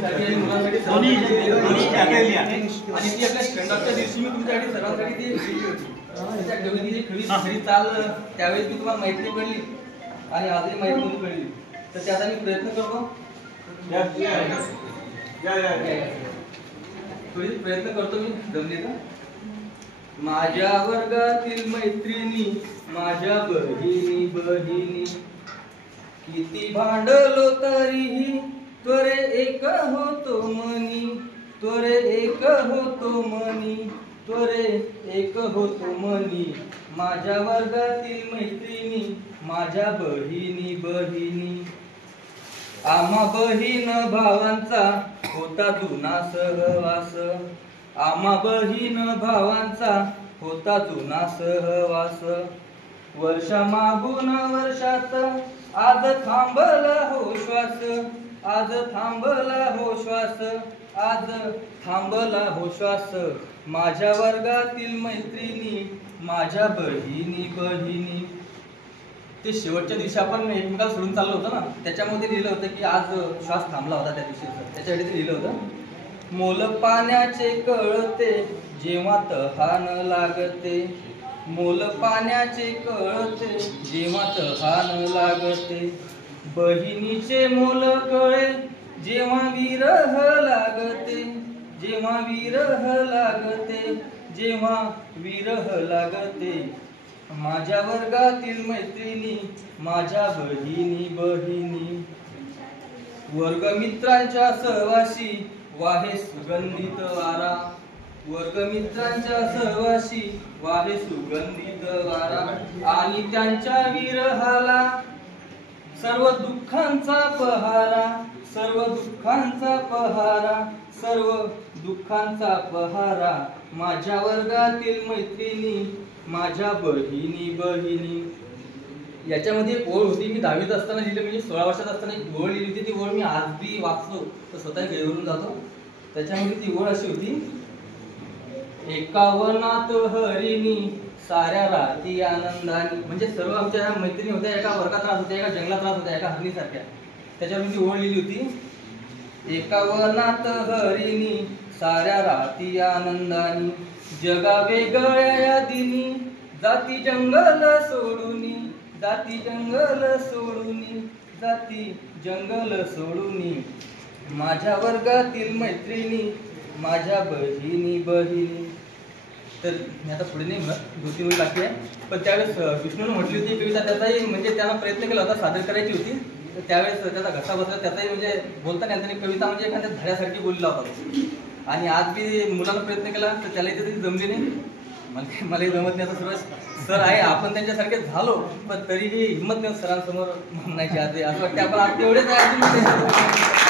मुलांसाठी आणि ती आपल्या स्टँडअपच्या दिवशी मी तुमच्यासाठी सर्वांसाठी ती लिहिली होती. त्या कवितेची खरी चाल त्यावेळेस मी तुम्हाला माहिती नाही पडली आणि आजही माहिती नव्हती पडली, तर त्याचा मी प्रयत्न करतो. थोडी प्रयत्न करतो मी जमले का. माझ्या वर्गातील मैत्रिणी, माझ्या बहिणी, किती भांडलो तरीही त्वरे एक होतो मनी, त्वरे एक होतो मनी, त्वरे एक होतो मनी. माझ्या वर्गातील मैत्रिणी, माझ्या बहिणी, आम्हा बहीण भावांचा होता जुना सहवास, आम्हा बहीण भावांचा होता जुना सहवास. वर्षा मागून वर्षात आज थांबला हो श्वास, आज थांबला हो श्वास, आज थांबला हो श्वास. माझ्या वर्गातील मैत्रिणी, माझ्या बहिणी. ते शेवटच्या दिवशी आपण एकमेकाला सोडून चाललो होतो ना, त्याच्यामध्ये लिहिलं होतं की आज श्वास थांबला होता त्या दिवशी. त्याच्यासाठी ते लिहिलं होतं. मोल पाण्याचे कळते जेव्हा तहान लागते, मोल पाण्याचे कळते जेव्हा तहान लागते. बहिणीचे मोल कळे जेव्हा विरह लागते, जेव्हा विरह लागते, जेव्हा विरह लागते. माझ्या वर्गातील मैत्रिणी, माझ्या बहिणी. वर्गमित्रांच्या सहवासी वाहे सुगंधित वारा, वर्गमित्रांच्या सहवासी वाहे सुगंधित वारा. आणि त्यांच्या विरहाला सर्व दुःखांचा पहारा, सर्व दुःखांचा पहारा, सर्व दुःखांचा पहारा. माझ्या वर्गातील मैत्रिणी, माझ्या बहिणी. याच्यामध्ये एक ओळ होती, मी 10वीत असताना लिहिली, म्हणजे 16 वर्षात असताना एक ओळ लिहिली होती. ती ओळ मी आज बी वाचलो तर स्वतः घेऊन जातो. त्याच्यामध्ये ती ओळ अशी होती. एका वनात हरिणी साऱ्या राती आनंदानी. म्हणजे सर्व आमच्या मैत्रिणी होत्या, एका वर्गात राहत होत्या, एका जंगलात राहत होत्या, एका हरणीसारख्या. त्याच्यावर मी ती ओळ लिहिली होती. एका वनात हरिणी साऱ्या राती आनंदानी, जगा वेगळ्या यादीनी जाती जंगल सोडूनी, जाती जंगल सोडूनी, जाती जंगल सोडूनी. माझ्या वर्गातील मैत्रिणी, माझ्या बहिणी. तर मी आता पुढे नाही म्हणत, 2-3 वेळ बाकी आहे. पण त्यावेळेस विष्णूने म्हटली होती कविता, त्याचाही म्हणजे त्याला प्रयत्न केला होता, सादर करायची होती. तर त्यावेळेस त्याचा घसा बसला, त्याचाही म्हणजे बोलताना त्यांनी कविता म्हणजे एखाद्या धड्यासारखी बोलला होता. आणि आज बी मुलांना प्रयत्न केला तर त्याला इथे जमली नाही. मलाही जमत नाही. आता सर्व सर आहे, आपण त्यांच्यासारखे झालो पण तरीही हिंमत नाही सरांसमोर म्हणायची. आज असं वाटतं आपण आज तेवढेच आहे.